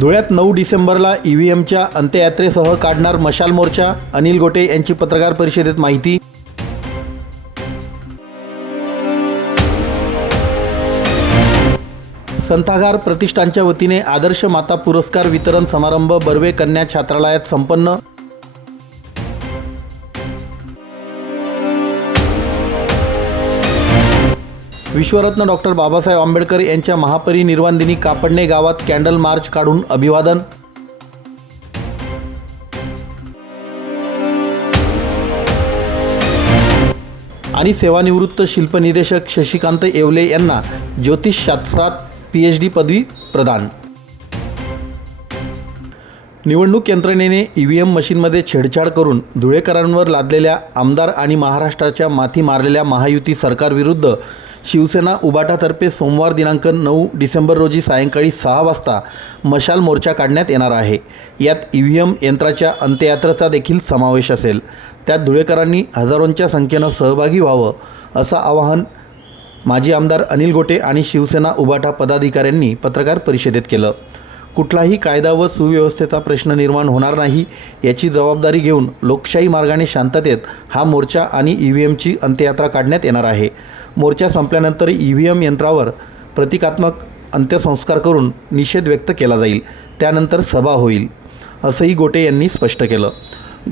धुळ्यात नऊ डिसेंबरला ई व्ही एमच्या अंत्ययात्रेसह काढणार मशाल मोर्चा अनिल गोटे यांची पत्रकार परिषदेत माहिती. संथागार प्रतिष्ठानच्या वतीने आदर्श माता पुरस्कार वितरण समारंभ बर्वे कन्या छात्रालयात संपन्न. विश्वरत्न डॉक्टर बाबासाहेब आंबेडकर यांच्या महापरिनिर्वाण दिनी कापडणे गावात कॅन्डल मार्च काढून अभिवादन. आणि सेवानिवृत्त शिल्पनिदेशक शशिकांत येवले यांना ज्योतिषशास्त्रात पी एच डी पदवी प्रदान. निवडणूक यंत्रणेने ई व्ही एम मशीनमध्ये छेडछाड करून धुळेकरांवर लादलेल्या आमदार आणि महाराष्ट्राच्या माथी मारलेल्या महायुती सरकारविरुद्ध शिवसेना उबाटातर्फे सोमवार दिनांक नऊ डिसेंबर रोजी सायंकाळी सहा वाजता मशाल मोर्चा काढण्यात येणार आहे. यात ई व्ही एम यंत्राच्या अंत्ययात्रेचा देखील समावेश असेल. त्यात धुळेकरांनी हजारोंच्या संख्येनं सहभागी व्हावं असं आवाहन माजी आमदार अनिल गोटे आणि शिवसेना उबाटा पदाधिकाऱ्यांनी पत्रकार परिषदेत केलं. कुठलाही कायदा व सुव्यवस्थेचा प्रश्न निर्माण होणार नाही याची जबाबदारी घेऊन लोकशाही मार्गाने शांततेत हा मोर्चा आणि ई व्ही एमची अंत्ययात्रा काढण्यात येणार आहे. मोर्चा संपल्यानंतर ई व्ही एम यंत्रावर प्रतिकात्मक अंत्यसंस्कार करून निषेध व्यक्त केला जाईल. त्यानंतर सभा होईल असंही गोटे यांनी स्पष्ट केलं.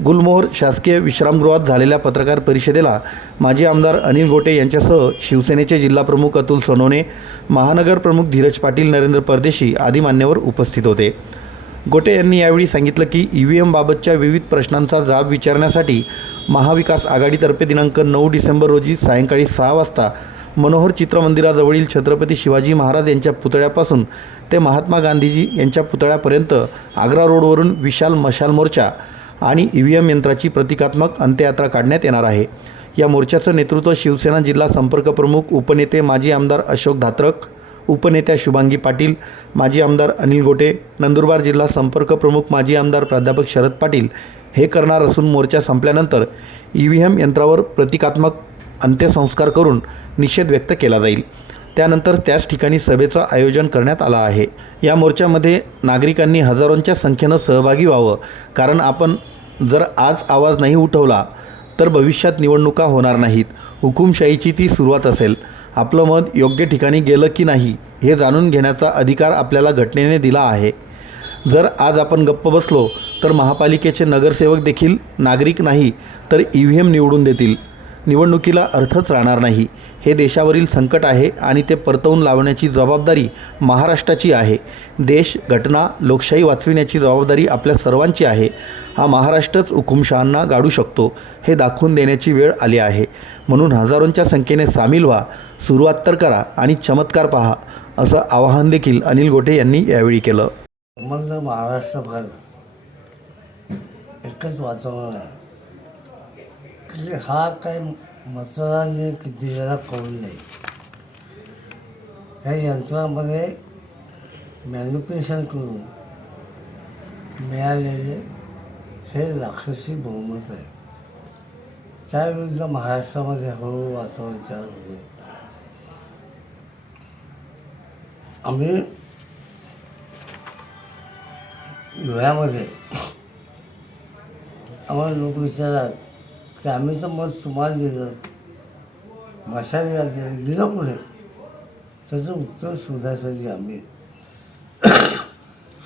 गुलमोहर शासकीय विश्रामगृहात झालेल्या पत्रकार परिषदेला माजी आमदार अनिल गोटे यांच्यासह शिवसेनेचे जिल्हाप्रमुख अतुल सोनवणे महानगर प्रमुख धीरज पाटील नरेंद्र परदेशी आदी मान्यवर उपस्थित होते. गोटे यांनी यावेळी सांगितलं की ई व्ही एमबाबतच्या विविध प्रश्नांचा जाब विचारण्यासाठी महाविकास आघाडीतर्फे दिनांक नऊ डिसेंबर रोजी सायंकाळी सहा वाजता मनोहर चित्रमंदिराजवळील छत्रपती शिवाजी महाराज यांच्या पुतळ्यापासून ते महात्मा गांधीजी यांच्या पुतळ्यापर्यंत आग्रा रोडवरून विशाल मशाल मोर्चा आणि ई व्ही एम यंत्राची प्रतिकात्मक अंत्ययात्रा काढण्यात येणार आहे. या मोर्चाचं नेतृत्व शिवसेना जिल्हा संपर्क प्रमुख उपनेते माजी आमदार अशोक धात्रक उपनेत्या शुभांगी पाटील माजी आमदार अनिल गोटे नंदुरबार जिल्हा संपर्क प्रमुख माजी आमदार प्राध्यापक शरद पाटील हे करणार असून मोर्चा संपल्यानंतर ई व्ही एम यंत्रावर प्रतिकात्मक अंत्यसंस्कार करून निषेध व्यक्त केला जाईल. त्यानंतर त्याच ठिकाणी सभेचं आयोजन करण्यात आलं आहे. या मोर्चामध्ये नागरिकांनी हजारोंच्या संख्येनं सहभागी व्हावं. कारण आपण जर आज आवाज नाही उठवला तर भविष्यात निवडणुका होणार नाहीत. हुकुमशाहीची ती सुरुवात असेल. आपलं मत योग्य ठिकाणी गेलं की नाही हे जाणून घेण्याचा अधिकार आपल्याला घटनेने दिला आहे. जर आज आपण गप्प बसलो तर महापालिकेचे नगरसेवक देखील नागरिक नाही तर ई व्ही एम निवडून देतील. निवडणुकीला अर्थच राहणार नाही. हे देशावरील संकट आहे आणि ते परतवून लावण्याची जबाबदारी महाराष्ट्राची आहे. देश घटना लोकशाही वाचविण्याची जबाबदारी आपल्या सर्वांची आहे. हा महाराष्ट्रच हुकुमशहांना गाडू शकतो हे दाखवून देण्याची वेळ आली आहे. म्हणून हजारोंच्या संख्येने सामील व्हा सुरुवात तर करा आणि चमत्कार पहा असं आवाहन देखील अनिल गोटे यांनी यावेळी केलं. संबंध महाराष्ट्रभर एकच वातावरण आहे. की हा काय मतदारांनी जरा कळून नाही. ह्या यंत्रामध्ये मॅन्युप्युलेशन करून मिळालेले हे राक्षसी बहुमत आहे. त्याविरुद्ध महाराष्ट्रामध्ये हळूहळू वातावरण तयार होईल. आम्ही धुळ्यामध्ये आम्हाला लोक विचारतात की आम्ही तर मत तुम्हाला दिलं. मशालीला दिलं. दिलं कुठे? त्याचं उत्तर शोधायसाठी आम्ही.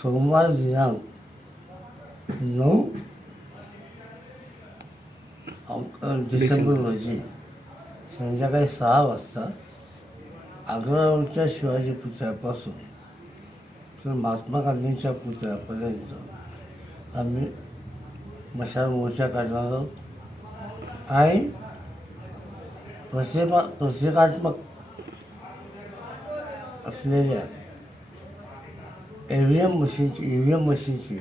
सोमवार दिनांक नऊ डिसेंबर. रोजी संध्याकाळी सहा वाजता आग्रावरच्या शिवाजी पुतळ्यापासून तर महात्मा गांधींच्या पुतळ्यापर्यंत आम्ही मशाल मोर्चा काढणार आहोत. आणि प्रसेमा प्रसेकात्मक असलेल्या ई व्ही एम मशीनची ई व्ही एम मशीनची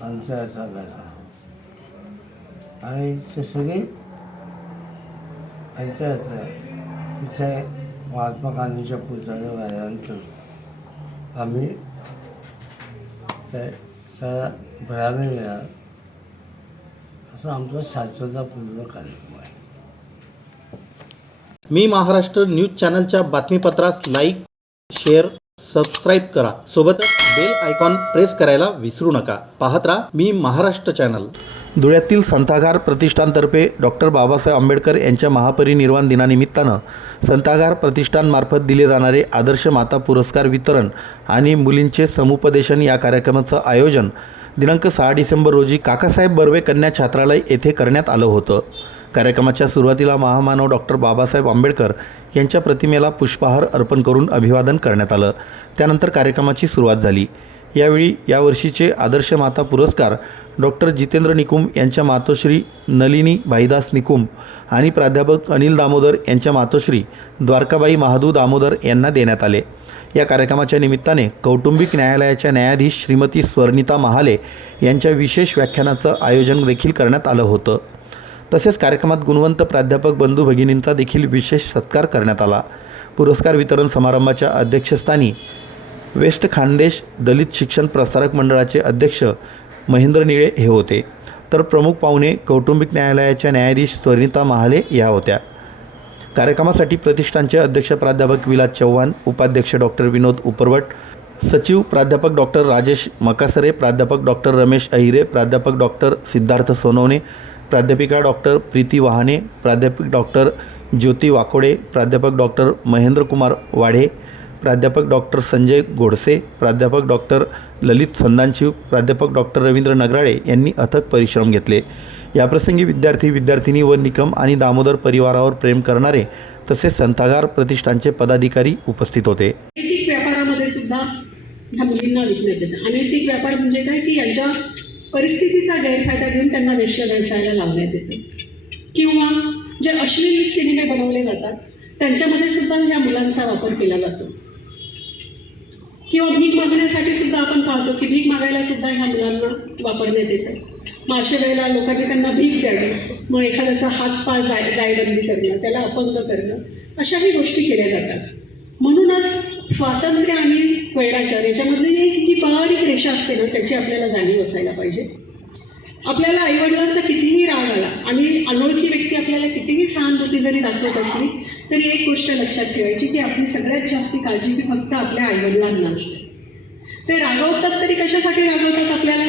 अंतराचा काढणार आहोत आणि ते सगळे अंतराचा तिथे महात्मा गांधीच्या पुतळ्यावर आल्यानंतर आम्ही त्याला भरावे मिळाल असं आमचा शांततापूर्ण कार्यक्रम आहे मी महाराष्ट्र न्यूज चॅनलच्या बातमीपत्रास लाईक शेअर सबस्क्राईब करा. सोबतच बेल आयकॉन प्रेस करायला विसरू नका. पाहत राहा मी महाराष्ट्र चॅनल. धुळ्यातील संतागार प्रतिष्ठानतर्फे डॉक्टर बाबासाहेब आंबेडकर यांच्या महापरिनिर्वाण दिनानिमित्तानं संतागार प्रतिष्ठानमार्फत दिले जाणारे आदर्श माता पुरस्कार वितरण आणि मुलींचे समुपदेशन या कार्यक्रमाचं आयोजन दिनांक सहा डिसेंबर रोजी काकासाहेब बर्वे कन्या छात्रालय येथे करण्यात आलं होतं. कार्यक्रमाच्या सुरुवातीला महामानव डॉक्टर बाबासाहेब आंबेडकर यांच्या प्रतिमेला पुष्पहार अर्पण करून अभिवादन करण्यात आलं. त्यानंतर कार्यक्रमाची सुरुवात झाली. यावेळी यावर्षीचे आदर्श माता पुरस्कार डॉक्टर जितेंद्र निकुम यांच्या मातोश्री नलिनी भाईदास निकुम आणि प्राध्यापक अनिल दामोदर यांच्या मातोश्री द्वारकाबाई महादू दामोदर यांना देण्यात आले. या कार्यक्रमाच्या निमित्ताने कौटुंबिक न्यायालयाच्या न्यायाधीश श्रीमती स्वर्णिता महाले यांच्या विशेष व्याख्यानाचं आयोजन देखील करण्यात आलं होतं. तसेच कार्यक्रमात गुणवंत प्राध्यापक बंधू भगिनींचा देखील विशेष सत्कार करण्यात आला. पुरस्कार वितरण समारंभाच्या अध्यक्षस्थानी वेस्ट खानदेश दलित शिक्षण प्रसारक मंडळाचे अध्यक्ष महेंद्र निळे हे होते. तर प्रमुख पाहुणे कौटुंबिक न्यायालयाच्या न्यायाधीश स्वर्णिता महाले या होत्या. कार्यक्रमासाठी प्रतिष्ठानचे अध्यक्ष प्राध्यापक विलास चव्हाण उपाध्यक्ष डॉक्टर विनोद उपरवट सचिव प्राध्यापक डॉक्टर राजेश मकासरे प्राध्यापक डॉक्टर रमेश अहिरे प्राध्यापक डॉक्टर सिद्धार्थ सोनवणे प्राध्यापिका डॉक्टर प्रीती वहाने प्राध्यापक डॉक्टर ज्योती वाकोडे प्राध्यापक डॉक्टर महेंद्रकुमार वाढे प्राध्यापक डॉक्टर संजय गोडसे प्राध्यापक डॉक्टर ललित संदानशिव प्राध्यापक डॉक्टर रवींद्र नगराळे यांनी अथक परिश्रम घेतले. याप्रसंगी विद्यार्थी विद्यार्थिनी व निकम आणि दामोदर परिवारावर प्रेम करणारे तसेच संथागार प्रतिष्ठानचे पदाधिकारी उपस्थित होते. अनैतिक व्यापारामध्ये सुद्धा ह्या मुलींना विकण्यात येतं. अनैतिक व्यापार म्हणजे काय? की यांच्या परिस्थितीचा गैरफायदा घेऊन त्यांना वेश्या व्यवसायाला लावण्यात येते. किंवा जे अश्लील सिनेमे बनवले जातात त्यांच्यामध्ये सुद्धा ह्या मुलांचा वापर केला जातो. किंवा भीक मागण्यासाठी सुद्धा आपण पाहतो की भीक मागायला सुद्धा ह्या मुलांना वापरण्यात येतं. मग अशा वेळेला लोकांनी त्यांना भीक द्यावी. मग एखाद्याचा हात पाय जाय जायबंदी करणं त्याला अपंग करणं अशाही गोष्टी केल्या जातात. म्हणूनच स्वातंत्र्य आणि स्वैराचार याच्यामध्ये जी बारीक रेषा असते ना त्याची आपल्याला जाणीव असायला पाहिजे. आपल्याला आईवडिलांचा कितीही राग आला आणि अनोळखी व्यक्ती आपल्याला कितीही सहानुभूती जरी दाखवत असली तरी एक गोष्ट लक्षात ठेवायची की आपली सगळ्यात जास्ती काळजी ही फक्त आपल्या आईवडिलांना असते. ते रागवतात तरी कशासाठी रागवतात आपल्याला?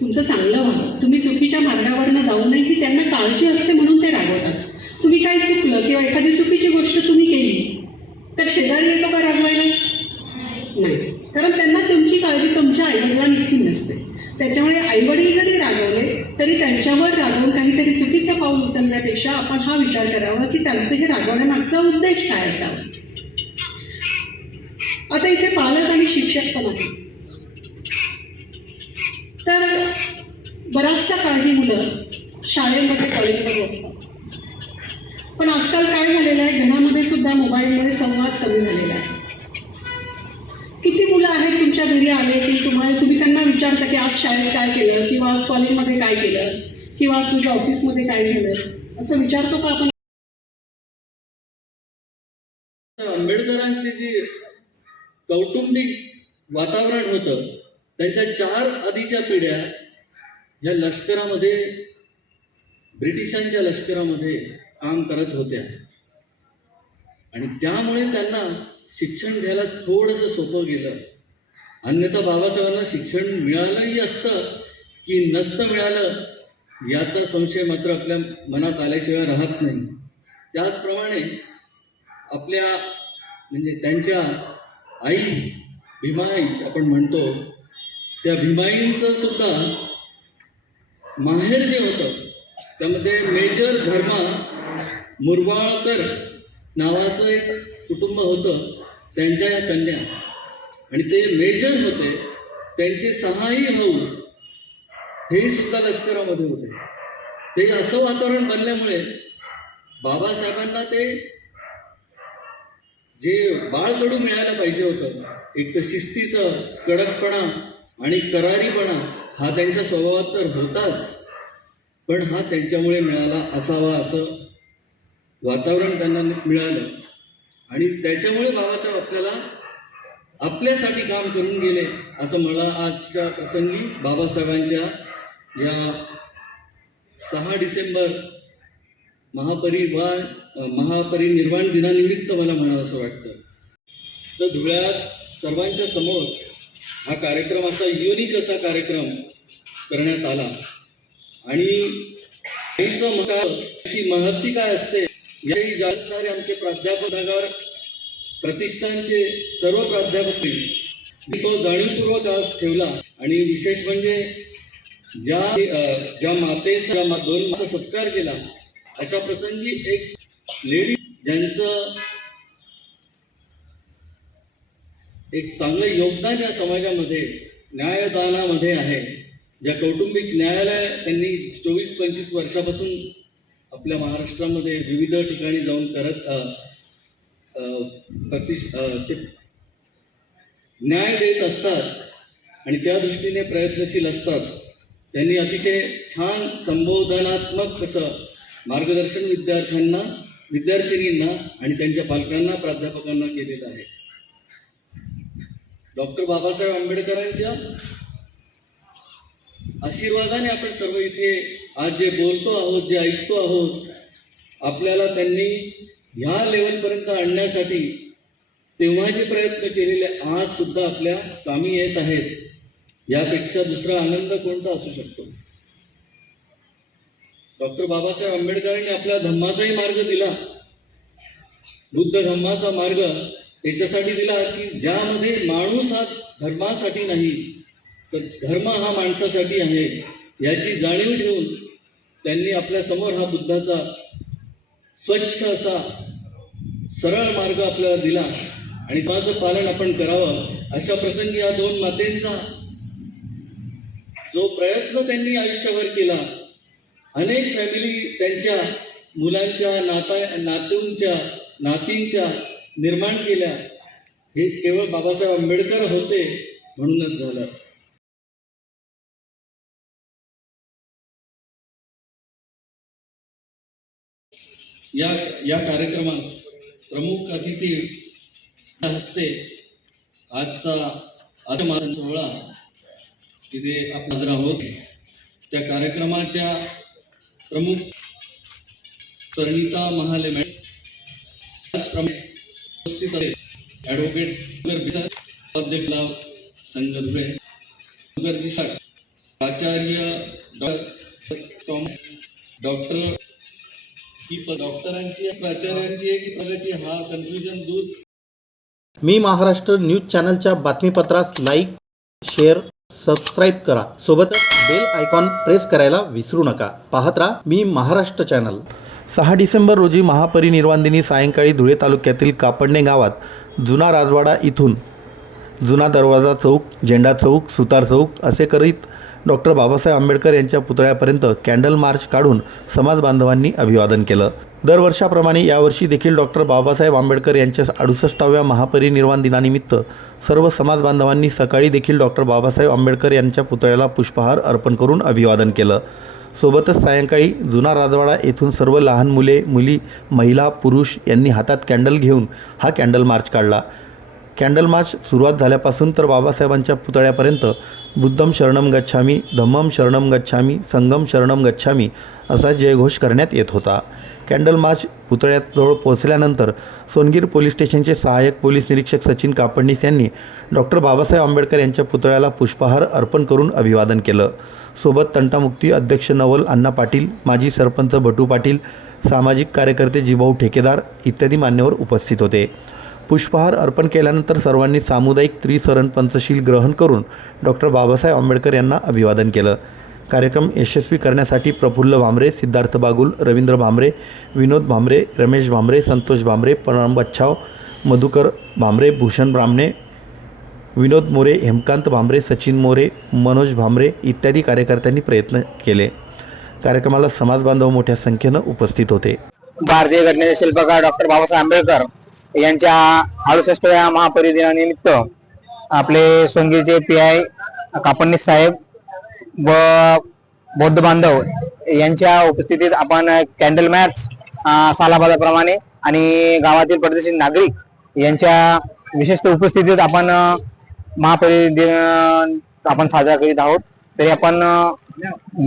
तुमचं चांगलं व्हावं तुम्ही चुकीच्या मार्गावरनं जाऊ नये ही त्यांना काळजी असते म्हणून ते रागवतात. तुम्ही काय चुकलं किंवा एखादी चुकीची गोष्ट तुम्ही केली तर शेजारी येतो का रागवायला? नाही. कारण त्यांना तुमची काळजी तुमच्या आईवडिलांइतकी नसते. त्याच्यामुळे आईवडील जरी रागवले तरी त्यांच्यावर रागवून काहीतरी चुकीचं पाऊल उचलण्यापेक्षा आपण हा विचार करावा की त्यांचं हे रागवण्यामागचा उद्देश काय असावा. आता इथे पालक आणि शिक्षक पण आहेत. तर बराचसा काळ ही मुलं शाळेमध्ये कॉलेजमध्ये असतात. पण आजकाल काय झालेलं आहे? घरामध्ये सुद्धा मोबाईलमध्ये संवाद कमी झालेला आहे. आहेत तुमच्या घरी आले की तुम्हाला तुम्ही त्यांना विचारता की आज शाळेत काय केलं किंवा आज कॉलेजमध्ये काय केलं किंवा आज तुझ्या ऑफिसमध्ये काय झालं? असं विचारतो का आपण? आंबेडकरांचे जे कौटुंबिक वातावरण होतं त्यांच्या चार आधीच्या पिढ्या या लष्करामध्ये ब्रिटिशांच्या लष्करामध्ये काम करत होत्या. आणि त्यामुळे त्यांना शिक्षण घ्यायला थोडंसं सोपं गेलं. अन्यथा बाबासाहेबांना शिक्षण मिळालंही असतं की नसतं मिळालं याचा संशय मात्र आपल्या मनात आल्याशिवाय राहत नाही. त्याचप्रमाणे आपल्या म्हणजे त्यांच्या आई भीमाई आपण म्हणतो त्या भीमाईंचं सुद्धा माहेर जे होतं त्यामध्ये मेजर धर्मा मुरबाळकर नावाचं एक कुटुंब होतं त्यांच्या या कन्या. आणि ते मेजर होते त्यांचे सहाही भाऊ हे सुद्धा लष्करामध्ये होते. ते असं वातावरण बनल्यामुळे बाबासाहेबांना ते जे बाळकडू मिळायला पाहिजे होतं एक तर शिस्तीचं कडकपणा आणि करारीपणा हा त्यांच्या स्वभावात तर होताच पण हा त्यांच्यामुळे मिळाला असावा असं वातावरण त्यांना मिळालं. आणि त्याच्यामुळे बाबासाहेब आपल्याला आपल्यासाठी काम करून गेले असं मला आजच्या प्रसंगी बाबासाहेबांच्या या सहा डिसेंबर महापरिवार महापरिनिर्वाण दिनानिमित्त मला म्हणावं असं वाटतं. तर धुळ्यात सर्वांच्या समोर हा कार्यक्रम असा युनिक असा कार्यक्रम करण्यात आला. आणि आईचं मका महत्ती काय असते? याही जास्त आमचे प्राध्यापक प्रतिष्ठानचे सर्व प्राध्यापक मी तो जाणीवपूर्वक आज ठेवला. आणि विशेष म्हणजे ज्या ज्या मातेचा मा- दोन माचा सत्कार केला अशा प्रसंगी एक लेडी ज्यांचं एक चांगलं योगदान या समाजामध्ये न्यायदानामध्ये आहे ज्या कौटुंबिक न्यायालय त्यांनी चोवीस पंचवीस वर्षापासून आपल्या महाराष्ट्रामध्ये विविध ठिकाणी जाऊन करत प्रतिश ते न्याय देत असतात आणि त्या दृष्टीने प्रयत्नशील असतात. त्यांनी अतिशय छान संबोधनात्मक असं मार्गदर्शन विद्यार्थ्यांना विद्यार्थिनींना आणि त्यांच्या पालकांना प्राध्यापकांना केलेलं आहे. डॉक्टर बाबासाहेब आंबेडकरांच्या आशीर्वादाने आपण सर्व इथे आज जे बोलतो आहोत जे ऐकतो आहोत आपल्याला त्यांनी ह्या लेवलपर्यंत आणण्यासाठी तेव्हाचे प्रयत्न केलेले आज सुद्धा आपल्या कामी येत आहेत. यापेक्षा दुसरा आनंद कोणता असू शकतो? डॉक्टर बाबासाहेब आंबेडकरांनी आपल्या धम्माचाही मार्ग दिला. बुद्ध धम्माचा मार्ग याच्यासाठी दिला की ज्यामध्ये माणूस हा धर्मासाठी नाही तर धर्म हा माणसासाठी आहे याची जाणीव ठेवून त्यांनी आपल्यासमोर हा बुद्धाचा स्वच्छ असा सरळ मार्ग आपल्याला दिला आणि त्याचं पालन आपण करावं अशा प्रसंगी या दोन मातेंचा जो प्रयत्न त्यांनी आयुष्यभर केला अनेक फॅमिली त्यांच्या मुलांच्या नाता नातूंच्या नातींच्या निर्माण केल्या हे केवळ बाबासाहेब आंबेडकर होते म्हणूनच झालं. या या कार्यक्रमास प्रमुख अतिथी हस्ते आजचा आत्मा सोहळा तिथे आपण हजर त्या कार्यक्रमाच्या प्रमुख परिणिता महाले मॅडम त्याचप्रमाणे उपस्थित आहे ॲडव्होकेट अध्यक्ष लाव संघ धुळे साठ प्राचार्य डॉक्टर डॉक्टर ही डॉक्टरांची प्राचार्यांची हा कन्फ्युजन दूर. मी महाराष्ट्र न्यूज चॅनलच्या बातमीपत्रास लाईक शेअर सबस्क्राईब करा. सोबतच बेल आयकॉन प्रेस करायला विसरू नका. पाहत राहा मी महाराष्ट्र चॅनल. सहा डिसेंबर रोजी महापरिनिर्वाण दिनी सायंकाळी धुळे तालुक्यातील कापडणे गावात जुना राजवाडा इथून जुना दरवाजा चौक झेंडा चौक सुतार चौक असे करीत डॉक्टर बाबासाहेब आंबेडकर यांच्या पुतळ्यापर्यंत कॅन्डल मार्च काढून समाज बांधवांनी अभिवादन केलं. दरवर्षाप्रमाणे यावर्षी देखील डॉक्टर बाबासाहेब आंबेडकर यांच्या अडुसष्टाव्या महापरिनिर्वाण दिनानिमित्त सर्व समाज बांधवांनी सकाळी देखील डॉक्टर बाबासाहेब आंबेडकर यांच्या पुतळ्याला पुष्पहार अर्पण करून अभिवादन केलं. सोबतच सायंकाळी जुना राजवाडा येथून सर्व लहान मुले मुली महिला पुरुष यांनी हातात कॅन्डल घेऊन हा कॅन्डल मार्च काढला. कॅन्डल मार्च सुरुवात झाल्यापासून तर बाबासाहेबांच्या पुतळ्यापर्यंत बुद्धम शरणम गच्छामी धम्मम शरणम गच्छामी संगम शरणम गच्छामी असा जयघोष करण्यात येत होता. कॅन्डल मार्च पुतळ्याजवळ पोहोचल्यानंतर सोनगीर पोलीस स्टेशनचे सहाय्यक पोलीस निरीक्षक सचिन कापडणीस यांनी डॉक्टर बाबासाहेब आंबेडकर यांच्या पुतळ्याला पुष्पहार अर्पण करून अभिवादन केलं. सोबत तंटामुक्ती अध्यक्ष नवल अण्णा पाटील माजी सरपंच भटू पाटील सामाजिक कार्यकर्ते जिभाऊ ठेकेदार इत्यादी मान्यवर उपस्थित होते. पुष्पहार अर्पण केल्यानंतर सर्वांनी सामुदायिक त्रिसरण पंचशील ग्रहण करून डॉक्टर बाबासाहेब आंबेडकर यांना अभिवादन केलं. कार्यक्रम यशस्वी करण्यासाठी प्रफुल्ल भामरे सिद्धार्थ बागुल रवींद्र भामरे विनोद भामरे रमेश भामरे संतोष भामरे परम बच्छाव मधुकर भामरे भूषण ब्राह्मणे विनोद मोरे हेमकांत भामरे सचिन मोरे मनोज भामरे इत्यादी कार्यकर्त्यांनी प्रयत्न केले. कार्यक्रमाला समाज बांधव मोठ्या संख्येनं उपस्थित होते. भारतीय घटनेचे शिल्पकार डॉक्टर बाबासाहेब आंबेडकर यांच्या अडुसष्टव्या महापरिदिनानिमित्त आपले सोंगीचे पी आय कापडणीस साहेब व बौद्ध बांधव यांच्या उपस्थितीत आपण कॅन्डल मॅच सालाबादाप्रमाणे आणि गावातील परदेशी नागरिक यांच्या विशेषतः उपस्थितीत आपण महापरिदिन आपण साजरा करीत आहोत. तरी आपण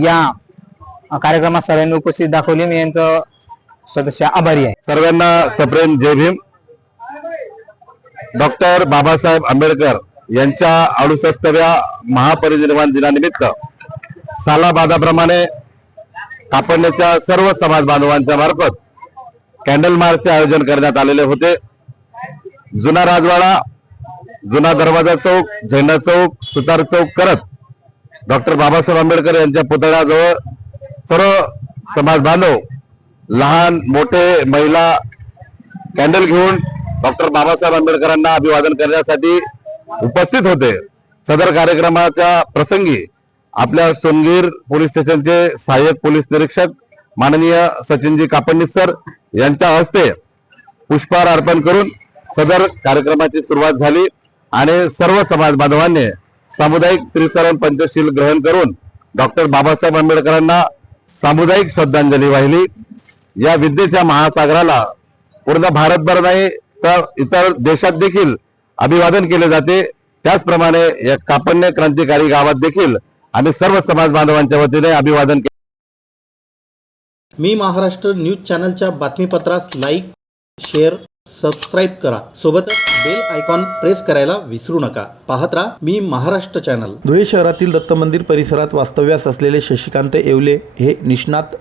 या कार्यक्रमात सर्वांनी उपस्थित दाखवली. मी यांचं सदस्य आभारी आहे. सर्वांना सप्रेम जय भीम. डॉक्टर बाबासाहेब आंबेडकर यांच्या अडुसष्टव्या महापरिनिर्वाण दिनानिमित्त सालाबादाप्रमाणे कापडण्याच्या सर्व समाज बांधवांच्या मार्फत कॅन्डल मार्चचे आयोजन करण्यात आलेले होते. जुना राजवाडा जुना दरवाजा चौक झेंडा चौक सुतार चौक करत डॉक्टर बाबासाहेब आंबेडकर यांच्या पुतळ्याजवळ सर्व समाज बांधव लहान मोठे महिला कॅन्डल घेऊन डॉक्टर बाबासाहेब आंबेडकरांना अभिवादन करण्यासाठी उपस्थित होते. सदर कार्यक्रमाच्या प्रसंगी आपल्या सोनगीर पोलीस स्टेशनचे सहाय्यक पोलीस निरीक्षक माननीय सचिनजी कापडणीस सर यांच्या हस्ते पुष्पहार अर्पण करून सदर कार्यक्रमाची सुरुवात झाली आणि सर्व समाज बांधवांनी सामुदायिक त्रिसरण पंचशील ग्रहण करून डॉक्टर बाबासाहेब आंबेडकरांना सामुदायिक श्रद्धांजली वाहिली. या विद्येच्या महासागराला पूर्ण भारतभर नाही तर इतर देशात देखील अभिवादन केले जाते. त्याचप्रमाणे या कापण्य क्रांतिकारी गावात देखील आम्ही सर्व समाज बांधवांच्या वतीने अभिवादन केले मी महाराष्ट्र न्यूज चॅनलच्या बातमीपत्रास लाईक शेअर सबस्क्राईब करा. सोबतच बेल आयकॉन प्रेस करायला विसरू नका. पाहत राहा मी महाराष्ट्र चॅनल. धुळे शहरातील दत्त मंदिर परिसरात वास्तव्यास असलेले शशिकांत येवले हे निष्णात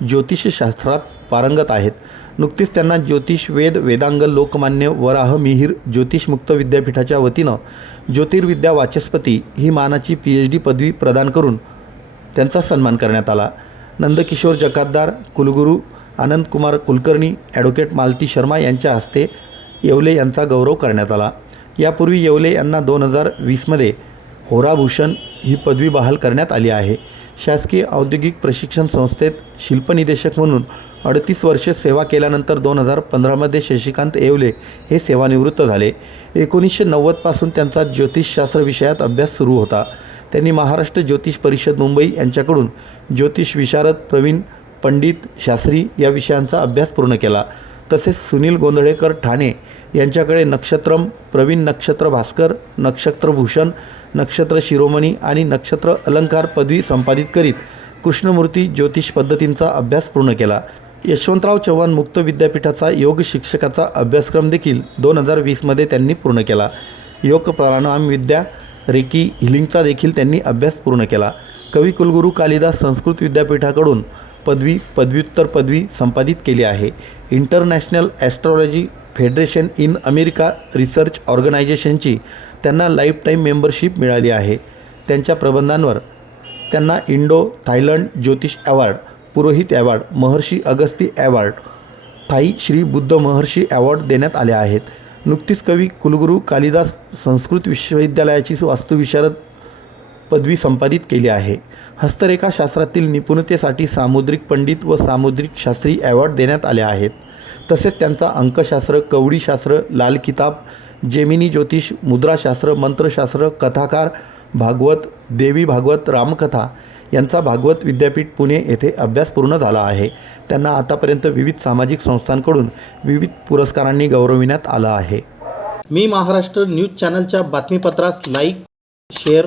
ज्योतिषशास्त्रात पारंगत आहेत. नुकतीच त्यांना ज्योतिष वेद वेदांग लोकमान्य वराह मिहीर ज्योतिषमुक्त विद्यापीठाच्या वतीनं ज्योतिर्विद्या वाचस्पती ही मानाची पी एच डी पदवी प्रदान करून त्यांचा सन्मान करण्यात आला. नंदकिशोर जकातदार कुलगुरू आनंदकुमार कुलकर्णी ॲडव्होकेट मालती शर्मा यांच्या हस्ते येवले यांचा गौरव करण्यात आला. यापूर्वी येवले यांना दोन हजार वीसमध्ये होराभूषण ही पदवी बहाल करण्यात आली आहे. शासकीय औद्योगिक प्रशिक्षण संस्थेत शिल्पनिदेशक म्हणून अडतीस वर्षे सेवा केल्यानंतर दोन हजार पंधरामध्ये शशिकांत येवले हे सेवानिवृत्त झाले. एकोणीसशे नव्वदपासून त्यांचा ज्योतिषशास्त्र विषयात अभ्यास सुरू होता. त्यांनी महाराष्ट्र ज्योतिष परिषद मुंबई यांच्याकडून ज्योतिष विशारद प्रवीण पंडित शास्त्री या विषयांचा अभ्यास पूर्ण केला. तसेच सुनील गोंधळेकर ठाणे यांच्याकडे नक्षत्रम प्रवीण नक्षत्र भास्कर नक्षत्रभूषण नक्षत्र शिरोमणी आणि नक्षत्र अलंकार पदवी संपादित करीत कृष्णमूर्ती ज्योतिष पद्धतींचा अभ्यास पूर्ण केला. यशवंतराव चव्हाण मुक्त विद्यापीठाचा योग शिक्षकाचा अभ्यासक्रम देखील दोन हजार वीसमध्ये त्यांनी पूर्ण केला. योग प्राणायाम विद्या रेकी हिलिंगचा देखील त्यांनी अभ्यास पूर्ण केला. कवी कुलगुरू कालिदास संस्कृत विद्यापीठाकडून पदवी पदव्युत्तर पदवी संपादित केली आहे. International astrology federation in America research ऑर्गनायझेशनची त्यांना लाईफ टाईम मेंबरशिप मिळाली आहे. त्यांच्या प्रबंधांवर त्यांना इंडो थायलंड ज्योतिष award Purohit award Maharshi Agasti award Thai Shri Buddha Maharshi award देण्यात आले आहेत. नुकतीच कवी कुलगुरू कालिदास संस्कृत विश्वविद्यालयाची वास्तुविशारद पदवी संपादित केली आहे. हस्तरेखाशास्त्रातील निपुणतेसाठी सामुद्रिक पंडित व सामुद्रिक शास्त्री अवॉर्ड देण्यात आले आहेत. तसेच त्यांचा अंकशास्त्र कवडीशास्त्र लाल किताब जेमिनी ज्योतिष मुद्राशास्त्र मंत्रशास्त्र कथाकार भागवत देवी भागवत रामकथा यांचा भागवत विद्यापीठ पुणे येथे अभ्यास पूर्ण झाला आहे. त्यांना आतापर्यंत विविध सामाजिक संस्थांकडून विविध पुरस्कारांनी गौरविण्यात आलं आहे. मी महाराष्ट्र न्यूज चॅनलच्या बातमीपत्रास लाईक शेअर